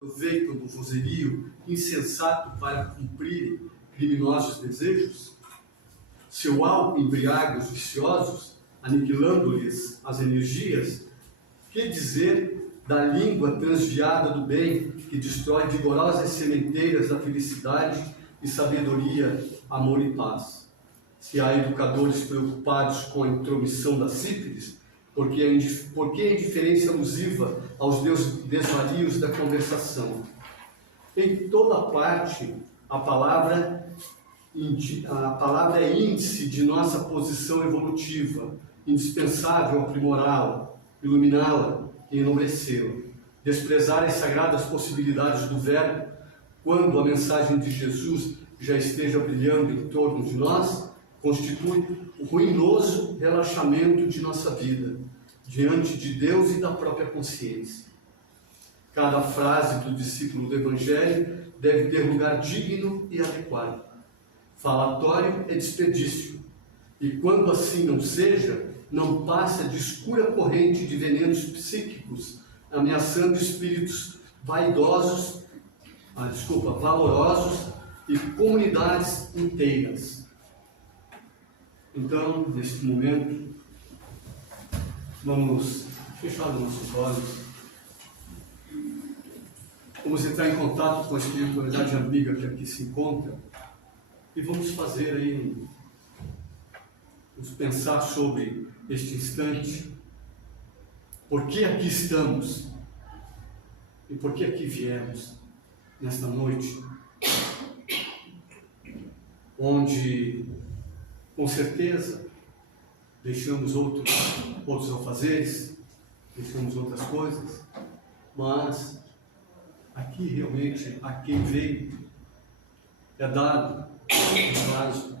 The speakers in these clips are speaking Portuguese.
aproveitam do vozerio insensato para cumprir criminosos desejos? Seu álcool embriaga os viciosos, aniquilando-lhes as energias? Que dizer da língua transviada do bem, que destrói vigorosas sementeiras da felicidade e sabedoria, amor e paz? Se há educadores preocupados com a intromissão das sífilis, por que a indiferença alusiva aos desvarios da conversação? Em toda parte, a palavra é índice de nossa posição evolutiva, indispensável aprimorá-la, iluminá-la e enobrecê-la. Desprezar as sagradas possibilidades do Verbo, quando a mensagem de Jesus já esteja brilhando em torno de nós, constitui o ruinoso relaxamento de nossa vida, diante de Deus e da própria consciência. Cada frase do discípulo do Evangelho deve ter lugar digno e adequado. Falatório é desperdício, e quando assim não seja, não passa de escura corrente de venenos psíquicos, ameaçando espíritos valorosos e comunidades inteiras. Então, neste momento, vamos fechar os nossos olhos, vamos entrar em contato com a espiritualidade amiga que aqui se encontra e vamos fazer aí, vamos pensar sobre este instante, por que aqui estamos e por que aqui viemos nesta noite, onde, com certeza, deixamos outros afazeres, deixamos outras coisas, mas aqui realmente, a quem veio, é dado, no caso,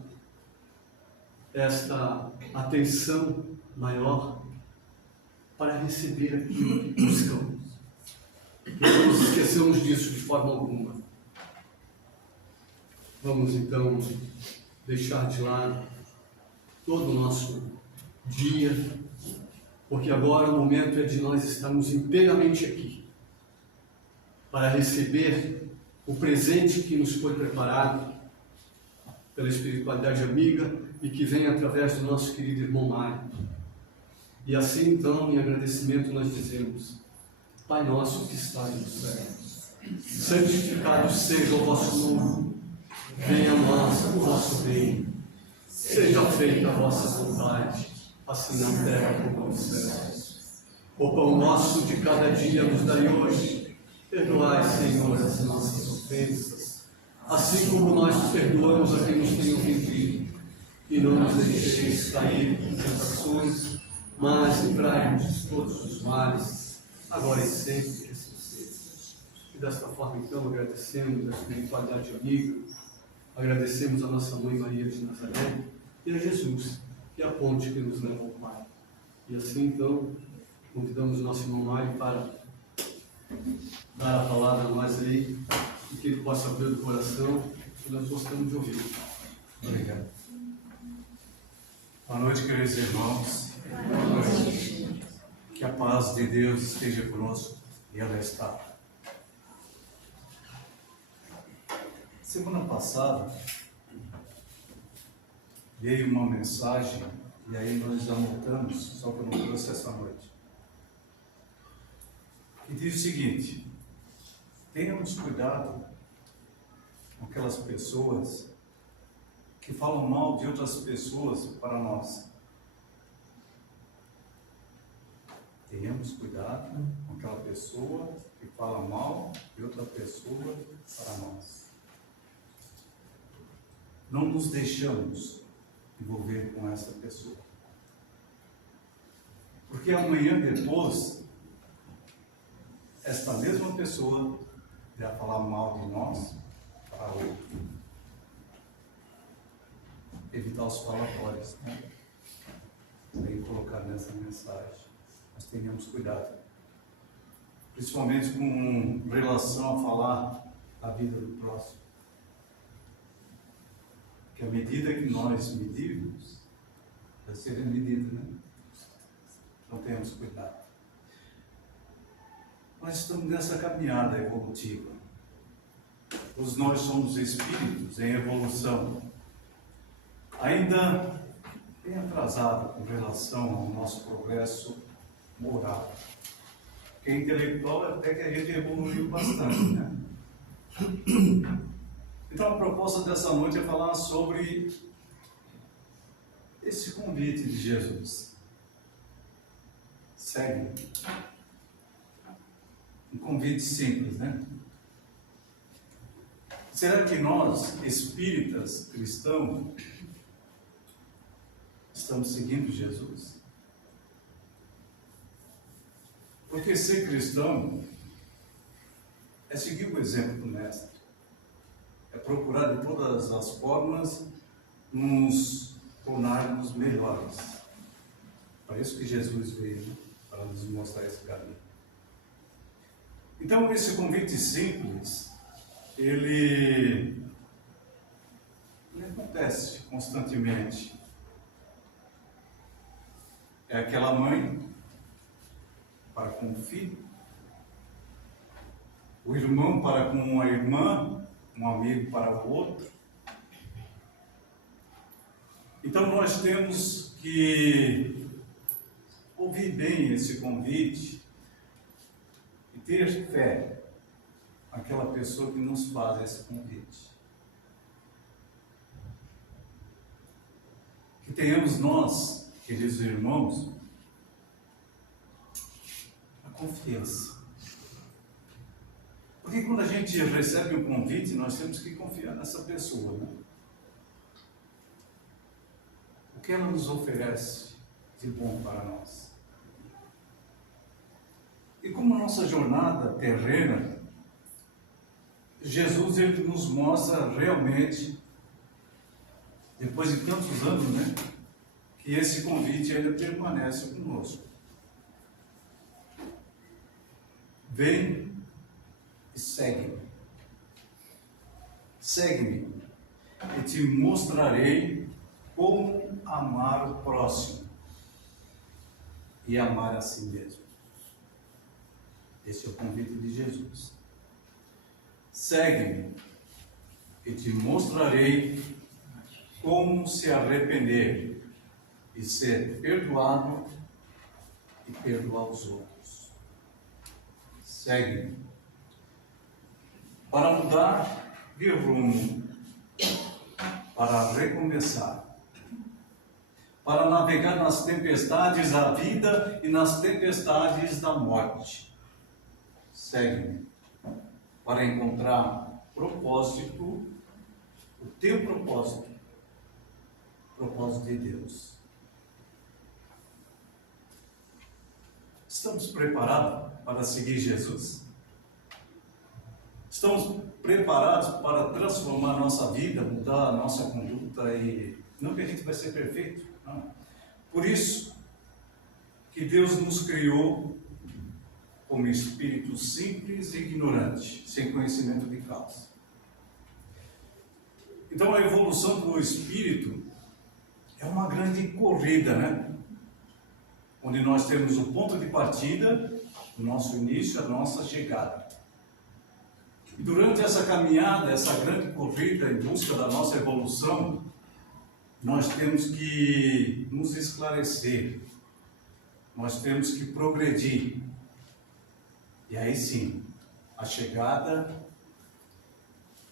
esta atenção maior para receber aquilo que buscamos. Não nos esqueçamos disso de forma alguma. Vamos então deixar de lado todo o nosso dia, porque agora o momento é de nós estarmos inteiramente aqui para receber o presente que nos foi preparado pela espiritualidade amiga e que vem através do nosso querido irmão Mário. E assim então, em agradecimento, nós dizemos: Pai nosso que estás no céu, santificado seja o vosso nome, venha a nós o vosso reino, seja feita a vossa vontade, assim na terra como nos céus. O pão nosso de cada dia nos dai hoje, perdoai, Senhor, as nossas ofensas, assim como nós perdoamos a quem nos tem ofendido, e não nos deixeis cair em tentações, mas livrai-nos de todos os males, agora e sempre que assim seja. E desta forma, então, agradecemos a espiritualidade amiga, agradecemos a nossa Mãe Maria de Nazaré e a Jesus, que é a ponte que nos leva ao Pai. E assim, então, convidamos o nosso irmão Mário para dar a palavra a nós aí, e que ele possa abrir o coração, que nós gostamos de ouvir. Obrigado. Boa noite, queridos irmãos. Boa noite. Que a paz de Deus esteja conosco, e ela está. Semana passada veio uma mensagem, e aí nós anotamos, só que eu não trouxe essa noite, que diz o seguinte: tenhamos cuidado com aquelas pessoas que falam mal de outras pessoas para nós. Tenhamos cuidado com aquela pessoa que fala mal de outra pessoa para nós. Não nos deixamos envolver com essa pessoa, porque amanhã depois esta mesma pessoa irá falar mal de nós para outro. Evitar os falatórios, né? Bem colocar nessa mensagem. Mas tenhamos cuidado, principalmente com relação a falar a vida do próximo. Que a medida que nós medirmos, vai ser a medida, né? Então tenhamos cuidado. nós estamos nessa caminhada evolutiva. Todos nós somos espíritos em evolução, ainda bem atrasado com relação ao nosso progresso moral. Porque intelectual até que a gente evoluiu bastante, né? Então a proposta dessa noite é falar sobre esse convite de Jesus. Segue. Um convite simples, né? Será que nós, espíritas cristãos, estamos seguindo Jesus? Porque ser cristão é seguir o exemplo do Mestre, é procurar de todas as formas nos tornarmos melhores. Para isso que Jesus veio, né? Para nos mostrar esse caminho. Então, esse convite simples, ele acontece constantemente. É aquela mãe para com o filho, o irmão para com uma irmã, um amigo para o outro. Então nós temos que ouvir bem esse convite e ter fé naquela pessoa que nos faz esse convite. Que tenhamos nós, queridos irmãos, a confiança. Porque quando a gente recebe um convite, nós temos que confiar nessa pessoa, né? O que ela nos oferece de bom para nós. E como a nossa jornada terrena, Jesus ele nos mostra realmente, depois de tantos anos, né, que esse convite ainda permanece conosco. Vem e segue-me. Segue-me e te mostrarei como amar o próximo e amar a si mesmo. Esse é o convite de Jesus. Segue-me e te mostrarei como se arrepender e ser perdoado e perdoar os outros. Segue-me para mudar de rumo, para recomeçar, para navegar nas tempestades da vida e nas tempestades da morte. Segue-me para encontrar propósito, o teu propósito, o propósito de Deus. Estamos preparados para seguir Jesus? Estamos preparados para transformar a nossa vida, mudar a nossa conduta e não que a gente vai ser perfeito, não. Por isso que Deus nos criou como espírito simples e ignorante, sem conhecimento de causa. Então a evolução do espírito é uma grande corrida, né? Onde nós temos o ponto de partida, o nosso início, a nossa chegada. E durante essa caminhada, essa grande corrida em busca da nossa evolução, nós temos que nos esclarecer, nós temos que progredir. E aí sim, a chegada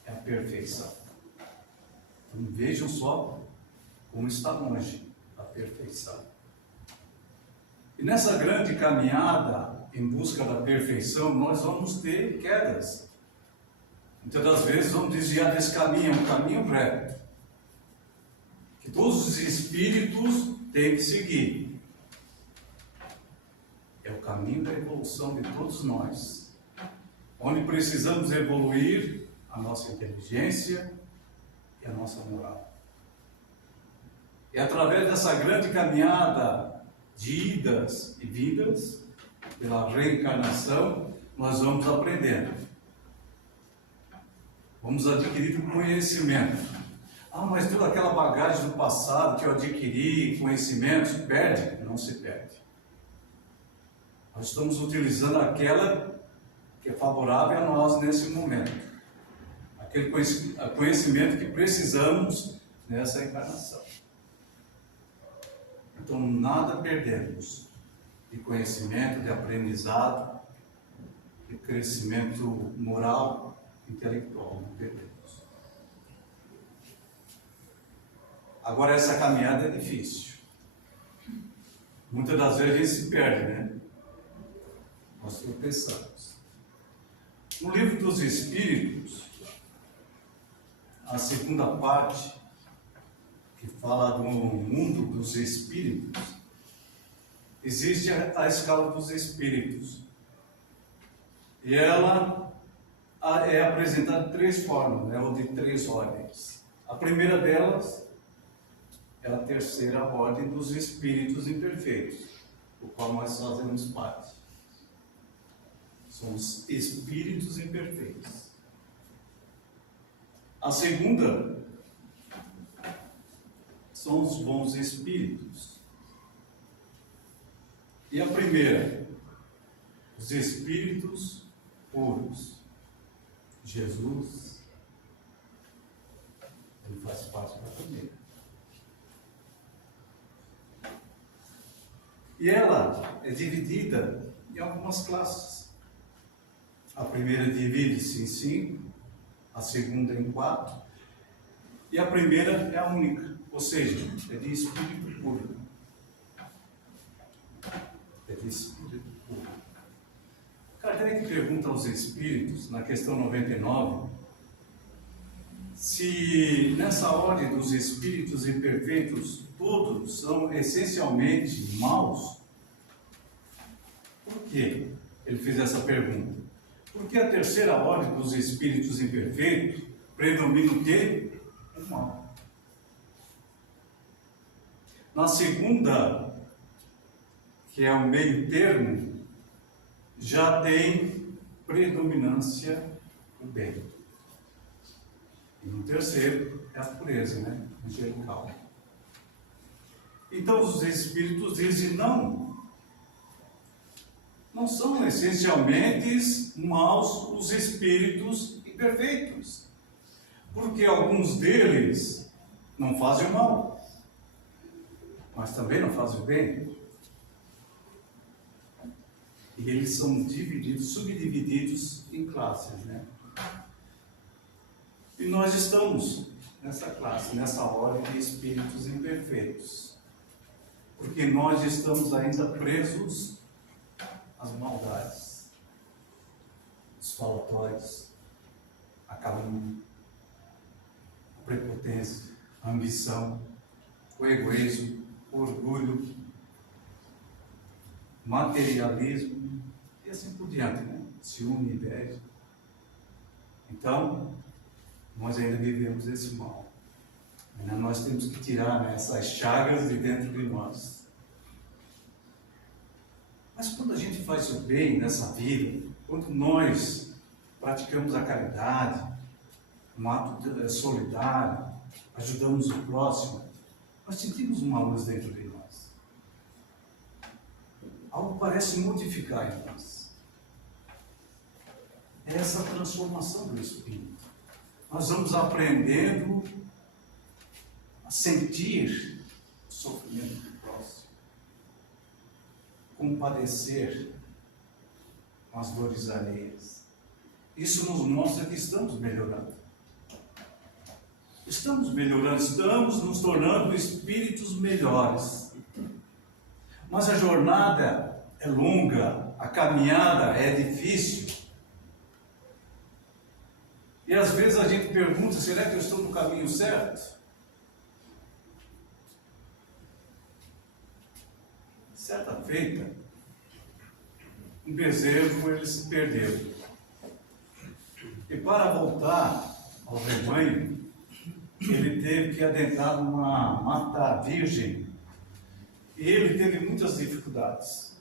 é a perfeição. Então vejam só como está longe a perfeição. E nessa grande caminhada em busca da perfeição, nós vamos ter quedas. Muitas das vezes vamos desviar desse caminho, é um caminho reto, que todos os espíritos têm que seguir. É o caminho da evolução de todos nós, onde precisamos evoluir a nossa inteligência e a nossa moral. E através dessa grande caminhada de idas e vindas, pela reencarnação, nós vamos aprendendo. Vamos adquirir conhecimento. Ah, mas toda aquela bagagem do passado que eu adquiri, conhecimentos, perde? Não se perde. Nós estamos utilizando aquela que é favorável a nós nesse momento. Aquele conhecimento que precisamos nessa encarnação. Então, nada perdemos de conhecimento, de aprendizado, de crescimento moral, intelectual, não perdemos. Agora, essa caminhada é difícil. Muitas das vezes a gente se perde, né? Nós tropeçamos. No livro dos Espíritos, a segunda parte, que fala do mundo dos espíritos, existe a escala dos espíritos. E ela é apresentada de 3 formas, né, ou de 3 ordens. A primeira delas é a terceira ordem dos espíritos imperfeitos, do qual nós fazemos parte. São os espíritos imperfeitos. A segunda são os bons espíritos. E a primeira, os espíritos puros. Jesus, ele faz parte da primeira. E ela é dividida em algumas classes. A primeira divide-se em 5, a segunda em 4, e a primeira é a única, ou seja, é de espírito puro. É de espírito puro. Kardec pergunta aos espíritos, na questão 99, se nessa ordem dos espíritos imperfeitos todos são essencialmente maus. Por que ele fez essa pergunta? Porque a terceira ordem dos espíritos imperfeitos predomina o quê? O mal. Na segunda, que é o meio termo, já tem predominância o bem. E no terceiro é a pureza, né? Angelical. Então os espíritos dizem não são essencialmente maus os espíritos imperfeitos, porque alguns deles não fazem o mal, mas também não fazem o bem. E eles são divididos, subdivididos em classes, né? E nós estamos nessa classe, nessa ordem de espíritos imperfeitos, porque nós estamos ainda presos às maldades, os falatórios, a calúnia, a prepotência, a ambição, o egoísmo, o orgulho, materialismo e assim por diante, né? Ciúme, inveja. Então, nós ainda vivemos esse mal. Ainda nós temos que tirar, né, essas chagas de dentro de nós. Mas quando a gente faz o bem nessa vida, quando nós praticamos a caridade, um ato solidário, ajudamos o próximo, nós sentimos uma luz dentro de nós. Algo parece modificar em nós. É essa transformação do Espírito. Nós vamos aprendendo a sentir o sofrimento do próximo, compadecer com as dores alheias. Isso nos mostra que estamos melhorando. Estamos melhorando, estamos nos tornando espíritos melhores. Mas a jornada é longa, a caminhada é difícil. E às vezes a gente pergunta, será que eu estou no caminho certo? Certa feita, um bezerro ele se perdeu. E para voltar ao rebanho, ele teve que adentrar numa mata virgem. E ele teve muitas dificuldades.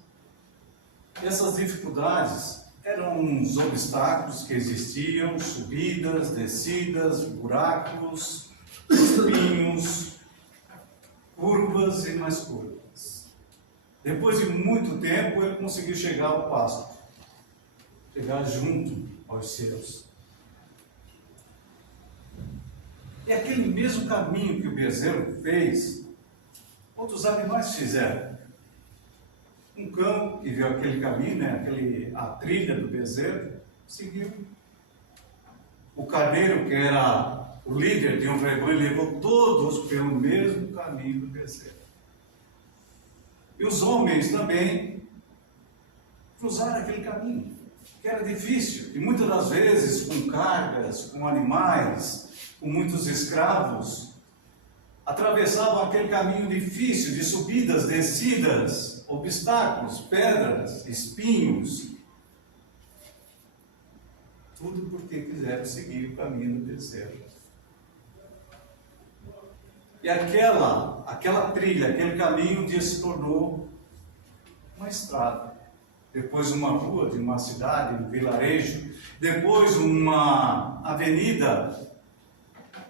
Essas dificuldades eram os obstáculos que existiam, subidas, descidas, buracos, espinhos, curvas e mais curvas. Depois de muito tempo, ele conseguiu chegar ao pasto. chegar junto aos seus. É aquele mesmo caminho que o bezerro fez, outros animais fizeram. Um cão que viu aquele caminho, a trilha do bezerro, seguiu. O carneiro, que era o líder de um rebanho, levou todos pelo mesmo caminho do bezerro. E os homens também cruzaram aquele caminho, que era difícil, e muitas das vezes com cargas, com animais, com muitos escravos, atravessavam aquele caminho difícil de subidas, descidas, obstáculos, pedras, espinhos, tudo porque quiseram seguir o caminho do deserto. E aquela trilha, aquele caminho um dia se tornou uma estrada, depois uma rua de uma cidade, um vilarejo, depois uma avenida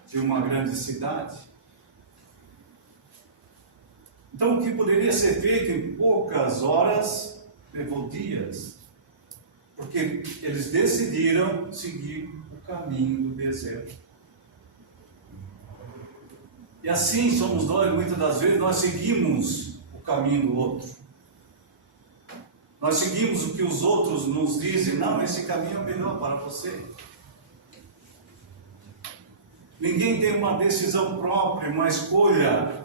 de uma grande cidade. Então, o que poderia ser feito em poucas horas, levou dias, porque eles decidiram seguir o caminho do bezerro. E assim somos nós, muitas das vezes, nós seguimos o caminho do outro. Nós seguimos o que os outros nos dizem, não, esse caminho é melhor para você. Ninguém tem uma decisão própria, uma escolha,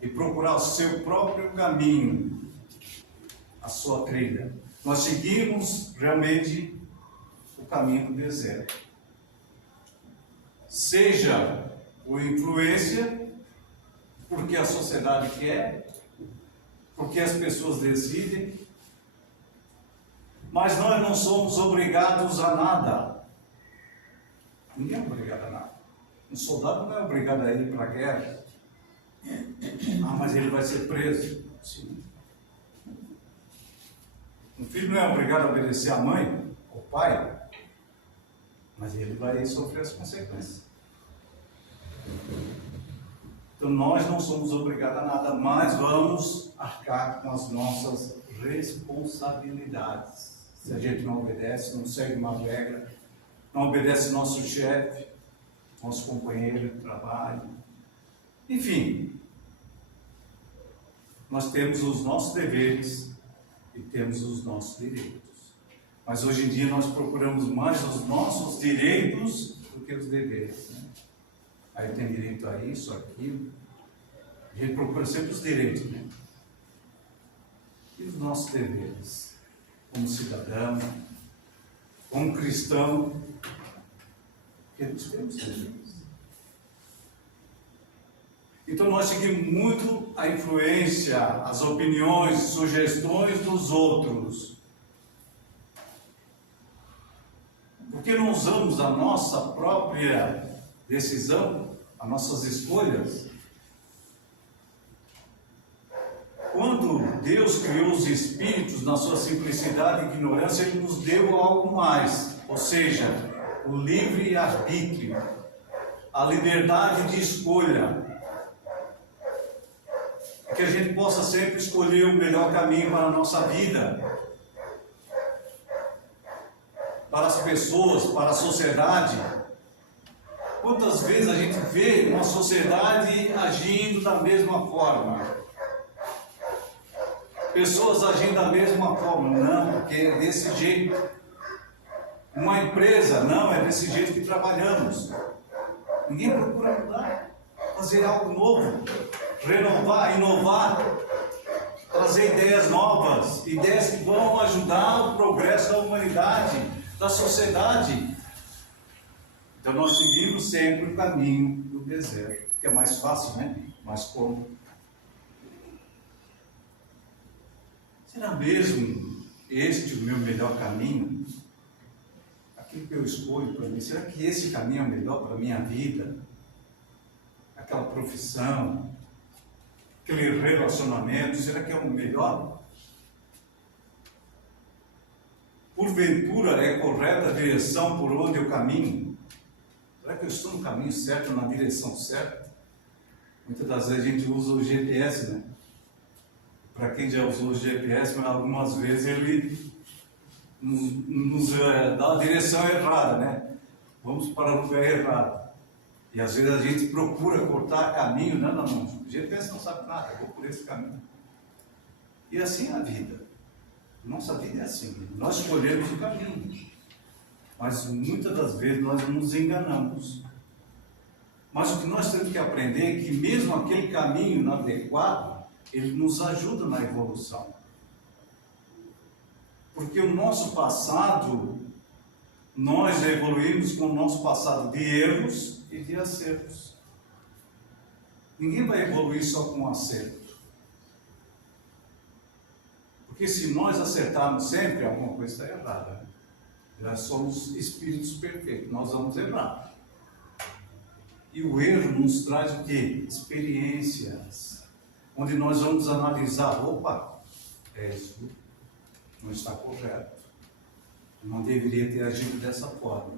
e procurar o seu próprio caminho, a sua trilha. Nós seguimos realmente o caminho do deserto. Seja por influência, porque a sociedade quer, porque as pessoas decidem, mas nós não somos obrigados a nada. Ninguém é obrigado a nada. Um soldado não é obrigado a ir para a guerra. Ah, mas ele vai ser preso. Sim. Um filho não é obrigado a obedecer à mãe, ao pai, mas ele vai sofrer as consequências. Então nós não somos obrigados a nada, mas vamos arcar com as nossas responsabilidades. Se a gente não obedece, não segue uma regra, não obedece nosso chefe, nosso companheiro de trabalho, enfim, nós temos os nossos deveres e temos os nossos direitos. Mas hoje em dia nós procuramos mais os nossos direitos do que os deveres. Né? Aí tem direito a isso, aquilo. A gente procura sempre os direitos. Né? E os nossos deveres? Como cidadão, como cristão, porque nós temos deveres. Então nós seguimos muito a influência, as opiniões, sugestões dos outros. Por que não usamos a nossa própria decisão, as nossas escolhas? Quando Deus criou os espíritos na sua simplicidade e ignorância, Ele nos deu algo mais, ou seja, o livre-arbítrio, a liberdade de escolha. Que a gente possa sempre escolher o melhor caminho para a nossa vida, para as pessoas, para a sociedade. Quantas vezes a gente vê uma sociedade agindo da mesma forma? Pessoas agindo da mesma forma, não, porque é desse jeito. Uma empresa, não, é desse jeito que trabalhamos. Ninguém procura mudar, fazer algo novo. Renovar, inovar, trazer ideias novas, ideias que vão ajudar o progresso da humanidade, da sociedade. Então nós seguimos sempre o caminho do deserto, que é mais fácil, né? Mais cômodo. Será mesmo este o meu melhor caminho? Aquilo que eu escolho para mim, será que esse caminho é o melhor para a minha vida? Aquela profissão, aquele relacionamento, será que é o melhor? Porventura é correta a direção por onde eu caminho? Será que eu estou no caminho certo, na direção certa? Muitas das vezes a gente usa o GPS, né? Para quem já usou o GPS, mas algumas vezes ele nos dá a direção errada, né? Vamos para o lugar errado. E às vezes a gente procura cortar caminho, não. A gente pensa, não sabe nada, eu vou por esse caminho. E assim é a vida. Nossa vida é assim, nós escolhemos o caminho. Mas muitas das vezes nós nos enganamos. Mas o que nós temos que aprender é que mesmo aquele caminho inadequado, ele nos ajuda na evolução. Porque o nosso passado, nós evoluímos com o nosso passado de erros e de acertos. Ninguém vai evoluir só com um acerto. Porque se nós acertarmos sempre, alguma coisa está errada. Né? Nós somos espíritos perfeitos, nós vamos errar. E o erro nos traz o quê? Experiências. Onde nós vamos analisar, opa, isso não está correto. Eu não deveria ter agido dessa forma.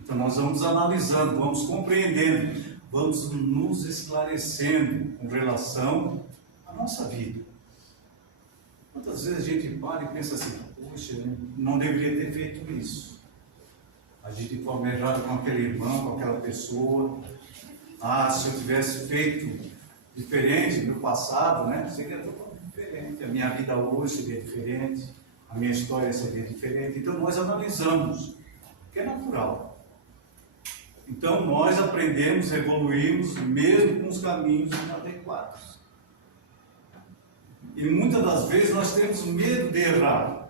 Então nós vamos analisando, vamos compreendendo, vamos nos esclarecendo com relação à nossa vida. Quantas vezes a gente para e pensa assim, poxa, não deveria ter feito isso. Agir de forma errada com aquele irmão, com aquela pessoa. Se eu tivesse feito diferente no passado, né? Seria totalmente diferente. A minha vida hoje seria diferente. A minha história seria diferente. Então nós analisamos, que é natural. Então nós aprendemos, evoluímos, mesmo com os caminhos inadequados. E muitas das vezes nós temos medo de errar.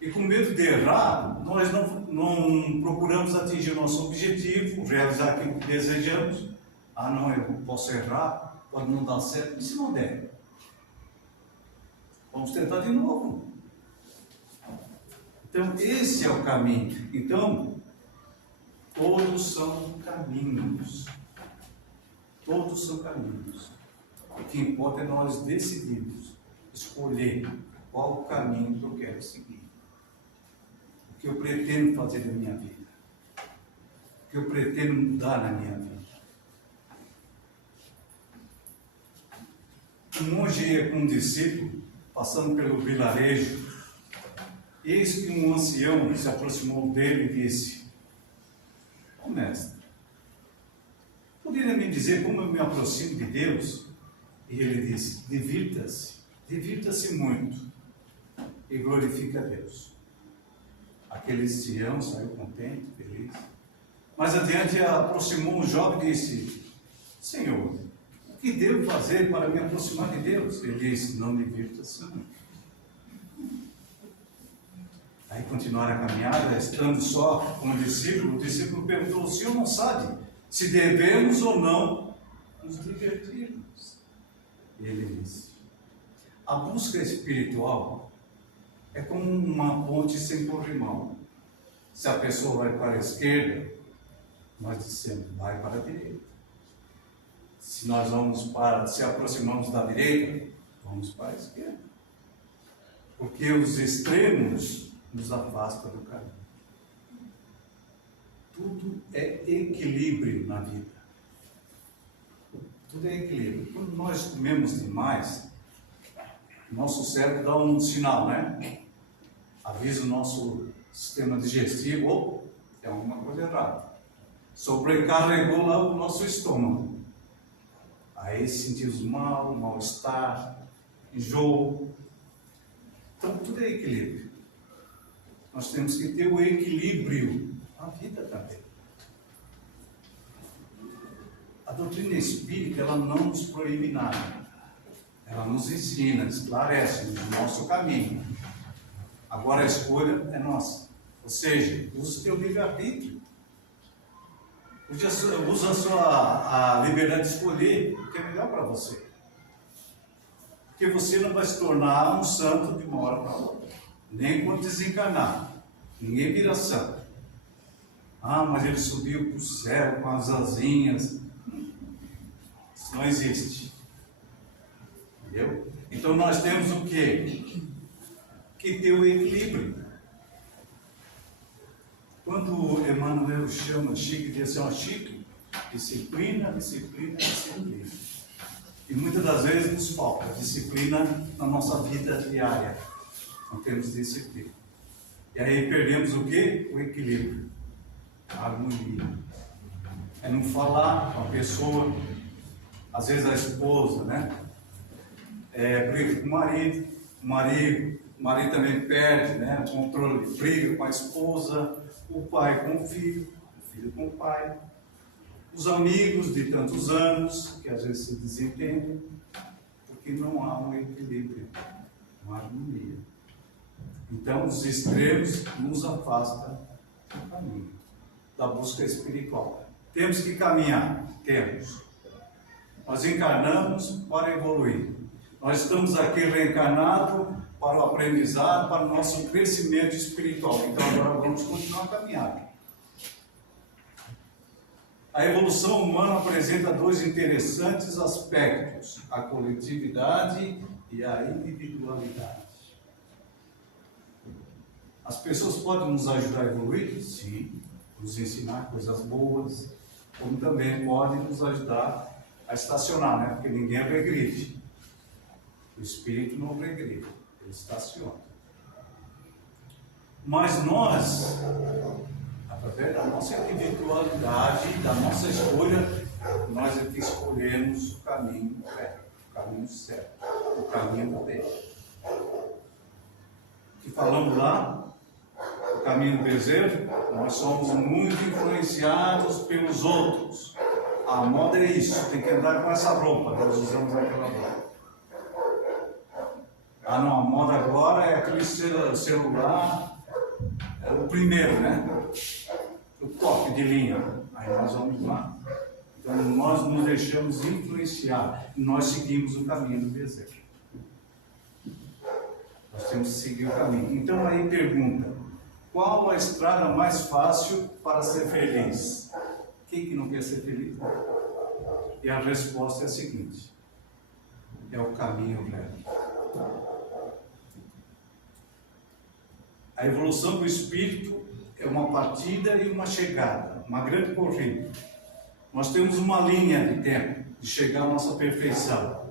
E com medo de errar, nós não procuramos atingir o nosso objetivo, realizar aquilo que desejamos. Não, eu posso errar, pode não dar certo. E se não der? Vamos tentar de novo. Então, esse é o caminho. Então, todos são caminhos. Todos são caminhos. O que importa é nós decidirmos, escolher qual o caminho que eu quero seguir. O que eu pretendo fazer da minha vida. O que eu pretendo mudar na minha vida. Um monge ia com um discípulo, passando pelo vilarejo. Eis que um ancião se aproximou dele e disse: ó mestre, poderia me dizer como eu me aproximo de Deus? E ele disse: divirta-se muito e glorifica a Deus. Aquele ancião saiu contente, feliz. Mais adiante aproximou um jovem e disse: Senhor, o que devo fazer para me aproximar de Deus? Ele disse: não divirta-se muito. Aí continuaram a caminhada, estando só com o discípulo perguntou: o senhor não sabe se devemos ou não nos divertirmos? E ele disse: a busca espiritual é como uma ponte sem corrimão. Se a pessoa vai para a esquerda, nós dissemos: vai para a direita. Se nós se aproximamos da direita, vamos para a esquerda. Porque os extremos nos afastam do caminho. Tudo é equilíbrio na vida. Tudo é equilíbrio. Quando nós comemos demais, nosso cérebro dá um sinal, né? Avisa o nosso sistema digestivo: tem alguma coisa errada. Sobrecarregou lá o nosso estômago. Aí sentimos mal-estar, enjoo. Então tudo é equilíbrio. Nós temos que ter o equilíbrio na vida também. A doutrina espírita, ela não nos proíbe nada. Ela nos ensina, esclarece o nosso caminho. Agora a escolha é nossa. Ou seja, use o teu livre-arbítrio. Use a liberdade de escolher o que é melhor para você. Porque você não vai se tornar um santo de uma hora para outra. Nem quando desencarnar. Ninguém vira santo. Mas ele subiu para o céu com as asinhas. Isso não existe. Entendeu? Então nós temos o quê? Que ter o equilíbrio. Quando Emmanuel chama Chico, diz assim: Chico, disciplina. E muitas das vezes nos falta disciplina na nossa vida diária. Não temos disciplina. E aí perdemos o quê? O equilíbrio, a harmonia. É não falar com a pessoa, às vezes a esposa, né? Briga com o marido também perde, né? O controle, briga com a esposa, o pai com o filho com o pai, os amigos de tantos anos, que às vezes se desentendem, porque não há um equilíbrio, uma harmonia. Então, os extremos nos afastam do caminho, da busca espiritual. Temos que caminhar, temos. Nós encarnamos para evoluir. Nós estamos aqui reencarnados para o aprendizado, para o nosso crescimento espiritual. Então, agora vamos continuar a caminhar. A evolução humana apresenta dois interessantes aspectos: a coletividade e a individualidade. As pessoas podem nos ajudar a evoluir? Sim, nos ensinar coisas boas, como também podem nos ajudar a estacionar, né? Porque ninguém regride. O espírito não regride, ele estaciona. Mas nós, através da nossa individualidade, da nossa escolha, nós é que escolhemos o caminho correto, o caminho certo, o caminho do bem. Que falamos lá, o caminho do desejo, nós somos muito influenciados pelos outros. A moda é isso, tem que andar com essa roupa, nós usamos aquela roupa. Ah não, a moda agora é aquele celular, é o primeiro, né? O toque de linha. Aí nós vamos lá. Então nós nos deixamos influenciar, nós seguimos o caminho do desejo. Nós temos que seguir o caminho. Então aí pergunta: qual a estrada mais fácil para ser feliz? Quem que não quer ser feliz? E a resposta é a seguinte: é o caminho reto. A evolução do espírito é uma partida e uma chegada, uma grande corrida. Nós temos uma linha de tempo de chegar à nossa perfeição.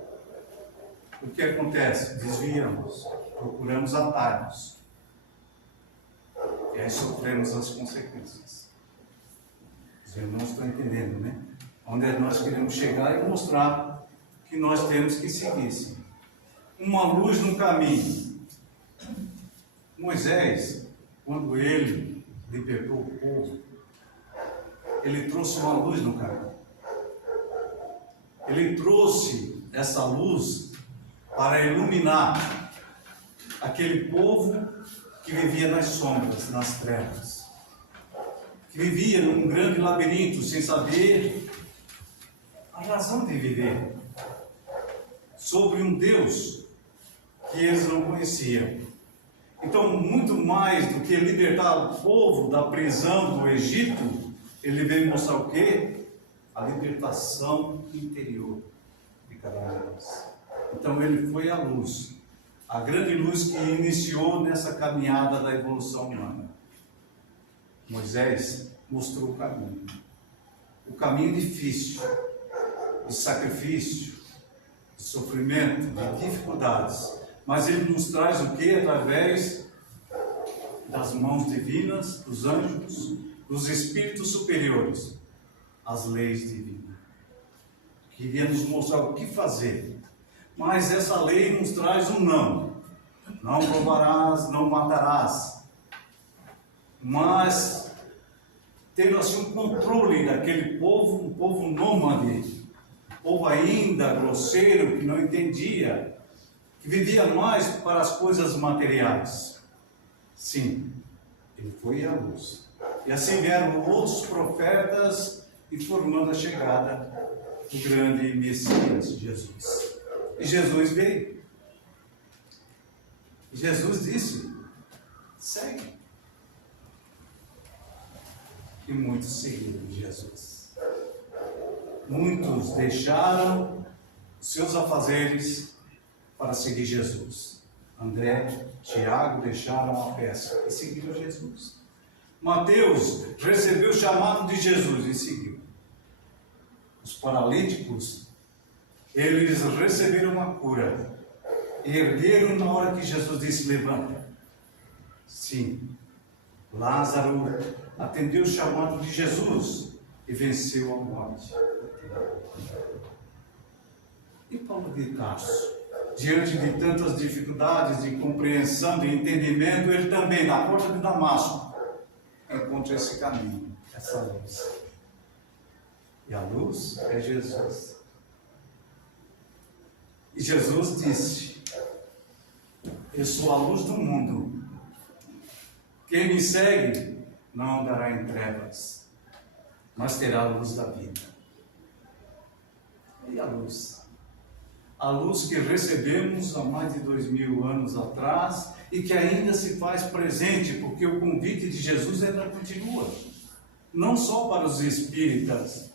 O que acontece? Desviamos, procuramos atalhos. E aí sofremos as consequências. Os irmãos estão entendendo, né? Onde nós queremos chegar e mostrar que nós temos que seguir. Sim. Uma luz no caminho. Moisés, quando ele libertou o povo, ele trouxe uma luz no caminho. Ele trouxe essa luz para iluminar aquele povo que vivia nas sombras, nas trevas, que vivia num grande labirinto sem saber a razão de viver, sobre um Deus que eles não conheciam. Então, muito mais do que libertar o povo da prisão do Egito, ele veio mostrar o quê? A libertação interior de cada um deles. Então, ele foi a luz, a grande luz que iniciou nessa caminhada da evolução humana. Moisés mostrou o caminho difícil, de sacrifício, de sofrimento, de dificuldades. Mas ele nos traz o que? Através das mãos divinas, dos anjos, dos espíritos superiores, as leis divinas. Queria nos mostrar o que fazer. Mas essa lei nos traz um não. Não roubarás, não matarás. Mas tendo assim um controle daquele povo, um povo nômade, um povo ainda grosseiro, que não entendia, que vivia mais para as coisas materiais. Sim, ele foi à luz. E assim vieram outros profetas, informando a chegada do grande Messias, Jesus. E Jesus veio. E Jesus disse: segue. E muitos seguiram Jesus. Muitos deixaram seus afazeres para seguir Jesus. André, Tiago deixaram a pesca e seguiram Jesus. Mateus recebeu o chamado de Jesus e seguiu. Os paralíticos, eles receberam uma cura. E ergueram na hora que Jesus disse: levanta. Sim, Lázaro atendeu o chamado de Jesus e venceu a morte. E Paulo de Tarso, diante de tantas dificuldades de compreensão, de entendimento, ele também, na porta de Damasco, encontra esse caminho, essa luz. E a luz é Jesus. E Jesus disse: eu sou a luz do mundo. Quem me segue não andará em trevas, mas terá a luz da vida. E a luz? A luz que recebemos há mais de 2000 anos atrás e que ainda se faz presente, porque o convite de Jesus ainda continua. Não só para os espíritas,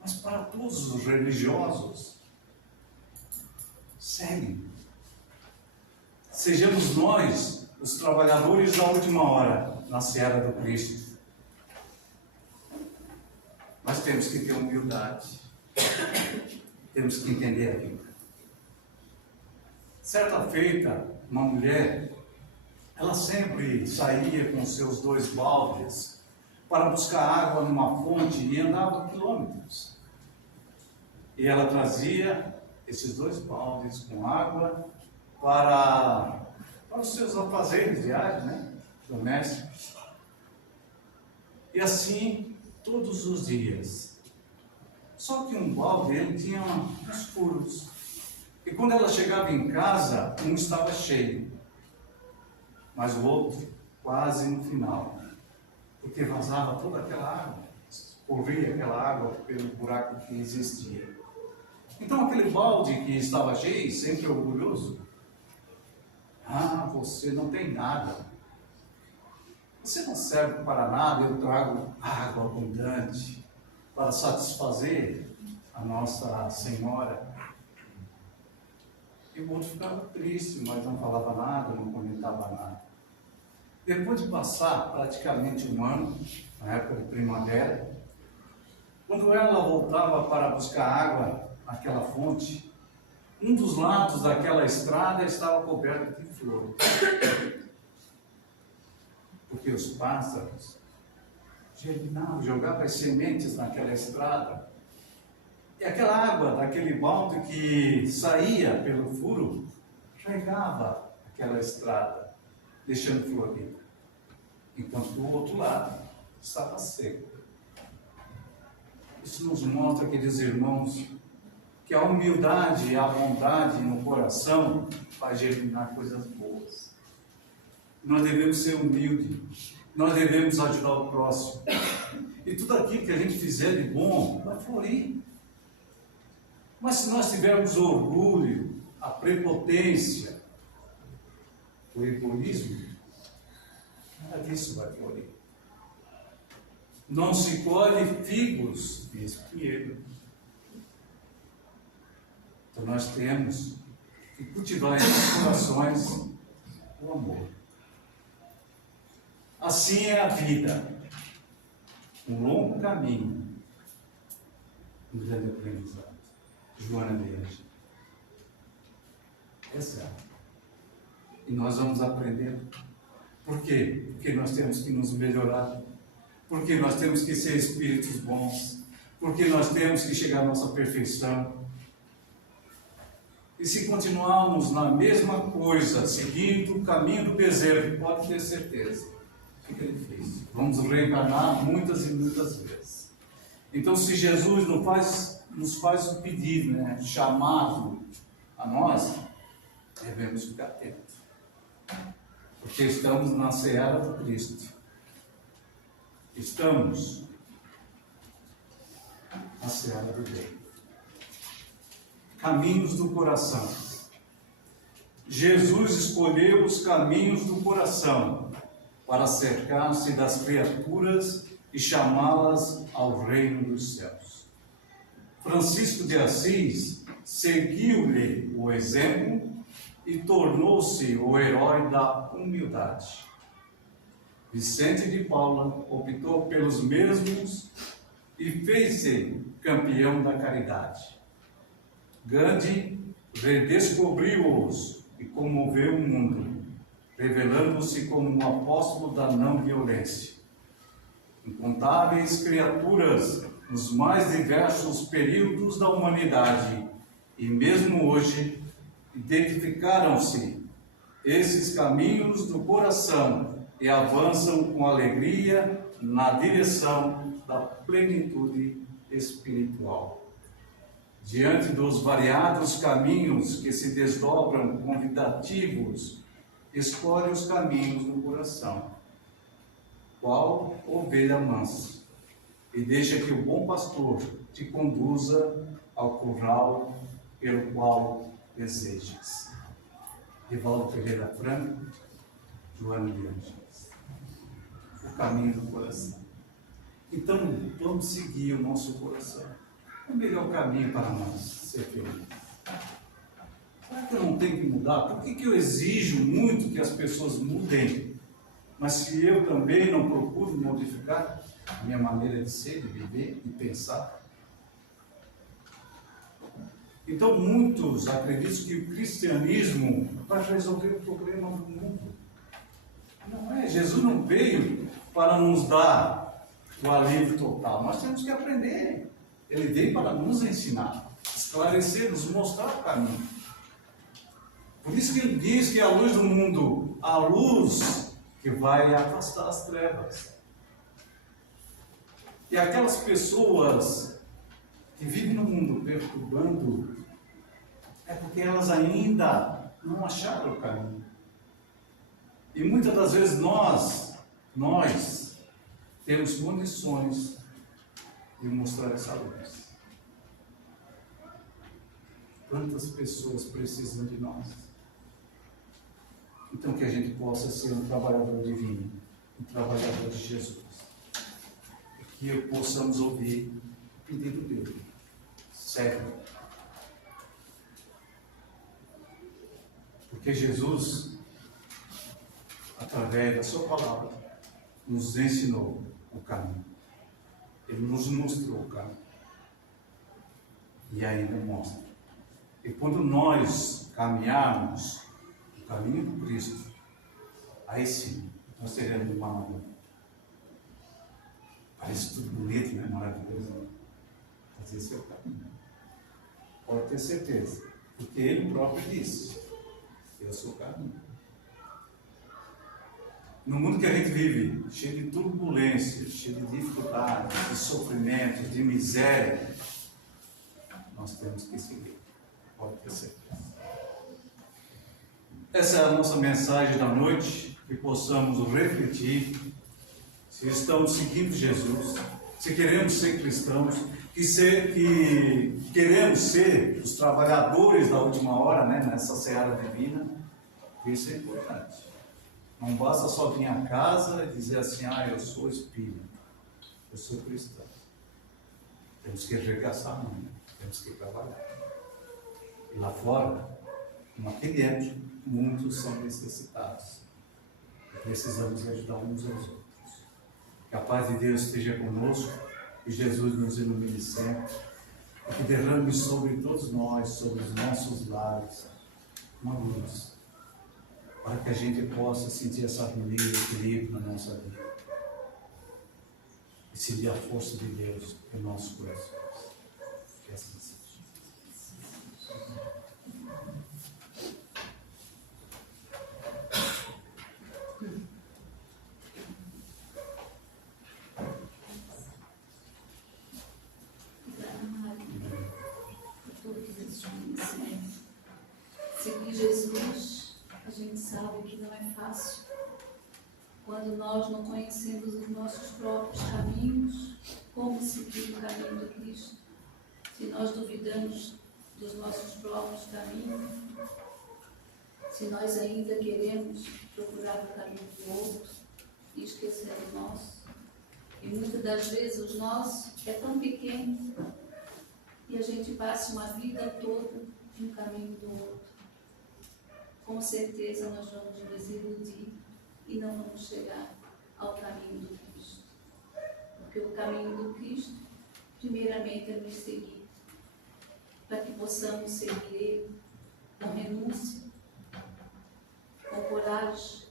mas para todos os religiosos. Segue. Sejamos nós os trabalhadores da última hora na seara do Cristo. Mas temos que ter humildade. Temos que entender a vida. Certa feita, uma mulher, ela sempre saía com seus 2 baldes para buscar água numa fonte e andava quilômetros. E ela trazia esses 2 baldes com água para os seus afazeres diários, domésticos. E assim, todos os dias. Só que um balde, ele tinha uns furos. E quando ela chegava em casa, um estava cheio, mas o outro quase no final. Porque vazava toda aquela água, corria aquela água pelo buraco que existia. Então aquele balde que estava cheio, sempre orgulhoso: ah, você não tem nada. Você não serve para nada, eu trago água abundante para satisfazer a Nossa Senhora. E o outro ficava triste, mas não falava nada, não comentava nada. Depois de passar praticamente 1 ano, na época de primavera, quando ela voltava para buscar água naquela fonte, um dos lados daquela estrada estava coberto de flores. Porque os pássaros germinavam, jogavam as sementes naquela estrada. E aquela água daquele balde que saía pelo furo, regava aquela estrada, deixando florida. Enquanto do outro lado estava seco. Isso nos mostra, queridos irmãos, que a humildade e a bondade no coração faz germinar coisas boas. Nós devemos ser humildes, nós devemos ajudar o próximo. E tudo aquilo que a gente fizer de bom vai florir. Mas se nós tivermos o orgulho, a prepotência, o egoísmo, nada disso vai florir. Não se colhe figos de espinheiro. Então nós temos que cultivar em nossos corações o amor. Assim é a vida. Um longo caminho, um grande aprendizado. Joana de Ângeles. Essa é. E nós vamos aprender. Por quê? Porque nós temos que nos melhorar. Porque nós temos que ser espíritos bons. Porque nós temos que chegar à nossa perfeição. E se continuarmos na mesma coisa, seguindo o caminho do bezerro, pode ter certeza, fica difícil. Vamos reencarnar muitas e muitas vezes. Então, se Jesus nos faz o pedido, chamado a nós, devemos ficar atentos. Porque estamos na seara do Cristo. Estamos na seara do bem. Caminhos do coração. Jesus escolheu os caminhos do coração para cercar-se das criaturas e chamá-las ao reino dos céus. Francisco de Assis seguiu-lhe o exemplo e tornou-se o herói da humildade. Vicente de Paula optou pelos mesmos e fez-se campeão da caridade. Gandhi redescobriu-os e comoveu o mundo. revelando-se como um apóstolo da não violência. Incontáveis criaturas nos mais diversos períodos da humanidade, e mesmo hoje, identificaram-se esses caminhos do coração e avançam com alegria na direção da plenitude espiritual. Diante dos variados caminhos que se desdobram convidativos, escolhe os caminhos do coração, qual ovelha mansa, e deixa que o bom pastor te conduza ao curral pelo qual desejas. Rivaldo Ferreira Franco, Joana de Angeles. O caminho do coração. Então, vamos seguir o nosso coração. É o melhor caminho para nós ser felizes. Será que eu não tenho que mudar? Por que eu exijo muito que as pessoas mudem? Mas se eu também não procuro modificar a minha maneira de ser, de viver, de pensar? Então, muitos acreditam que o cristianismo vai resolver o problema do mundo. Não é. Jesus não veio para nos dar o alívio total. Nós temos que aprender. Ele veio para nos ensinar, esclarecer, nos mostrar o caminho. Por isso que ele diz que a luz do mundo, a luz que vai afastar as trevas. E aquelas pessoas que vivem no mundo perturbando, é porque elas ainda não acharam o caminho. E muitas das vezes nós temos condições de mostrar essa luz. Quantas pessoas precisam de nós? Então que a gente possa ser um trabalhador divino, um trabalhador de Jesus. Que possamos ouvir o pedido dele. Sério. Porque Jesus, através da sua palavra, nos ensinou o caminho. Ele nos mostrou o caminho. E ainda mostra. E quando nós caminharmos o caminho do Cristo, aí sim, nós teremos uma alma. Parece tudo bonito, né? Maravilhoso. Né? Mas esse é o caminho. Pode ter certeza. Porque ele próprio disse. Eu sou o caminho. No mundo que a gente vive, cheio de turbulência, cheio de dificuldades, de sofrimentos, de miséria, nós temos que seguir. Pode ter certeza. Essa é a nossa mensagem da noite, que possamos refletir se estamos seguindo Jesus, se queremos ser cristãos, que queremos ser os trabalhadores da última hora, né, nessa seara divina. Isso é importante. Não basta só vir a casa e dizer assim, eu sou espírita, eu sou cristão. Temos que arregaçar a mão, temos que trabalhar. E lá fora, como aqui dentro, muitos são necessitados. E precisamos ajudar uns aos outros. Que a paz de Deus esteja conosco, que Jesus nos ilumine sempre, e que derrame sobre todos nós, sobre os nossos lares, uma luz, para que a gente possa sentir essa harmonia e equilíbrio na nossa vida. E sentir a força de Deus em nossos corações. Que assim seja. Seguir Jesus, a gente sabe que não é fácil. Quando nós não conhecemos os nossos próprios caminhos, como seguir o caminho de Cristo? Se nós duvidamos dos nossos próprios caminhos, se nós ainda queremos procurar o caminho do outro e esquecer o nosso. E muitas das vezes o nosso é tão pequeno e a gente passa uma vida toda no caminho do outro. Com certeza nós vamos desiludir e não vamos chegar ao caminho do Cristo. Porque o caminho do Cristo, primeiramente, é nos seguir. Para que possamos seguir Ele com renúncia, com coragem,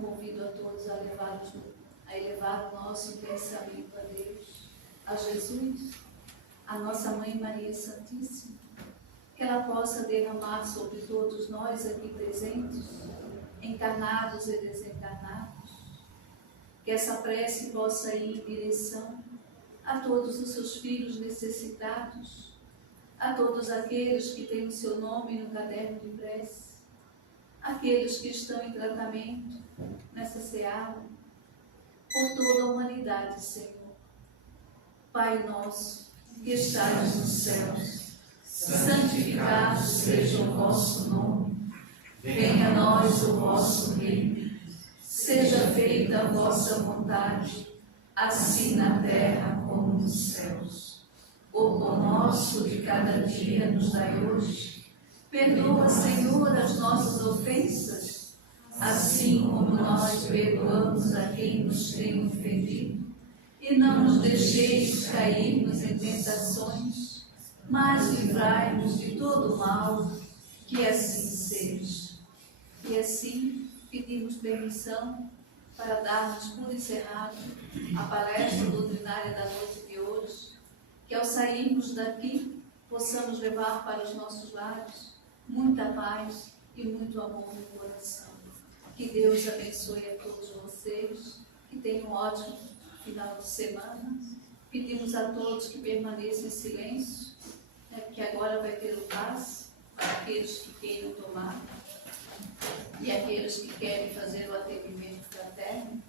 convido a todos a elevar o nosso pensamento a Deus, a Jesus, a nossa Mãe Maria Santíssima, que ela possa derramar sobre todos nós aqui presentes, encarnados e desencarnados, que essa prece possa ir em direção a todos os seus filhos necessitados, a todos aqueles que têm o seu nome no caderno de prece, aqueles que estão em tratamento nessa seara, por toda a humanidade, Senhor. Pai nosso, que estais nos céus, santificado seja o vosso nome. Venha a nós o vosso reino. Seja feita a vossa vontade, assim na terra como nos céus. O pão nosso de cada dia nos dai hoje. Perdoa, Senhor, as nossas ofensas, assim como nós perdoamos a quem nos tem ofendido. E não nos deixeis cairmos em tentações, mas livrai-nos de todo o mal, que assim seja. E assim pedimos permissão para darmos por encerrado a palestra doutrinária da noite de hoje, que ao sairmos daqui possamos levar para os nossos lares muita paz e muito amor no coração. Que Deus abençoe a todos vocês, que tenham um ótimo final de semana. Pedimos a todos que permaneçam em silêncio, que agora vai ter o passe para aqueles que queiram tomar e aqueles que querem fazer o atendimento fraterno.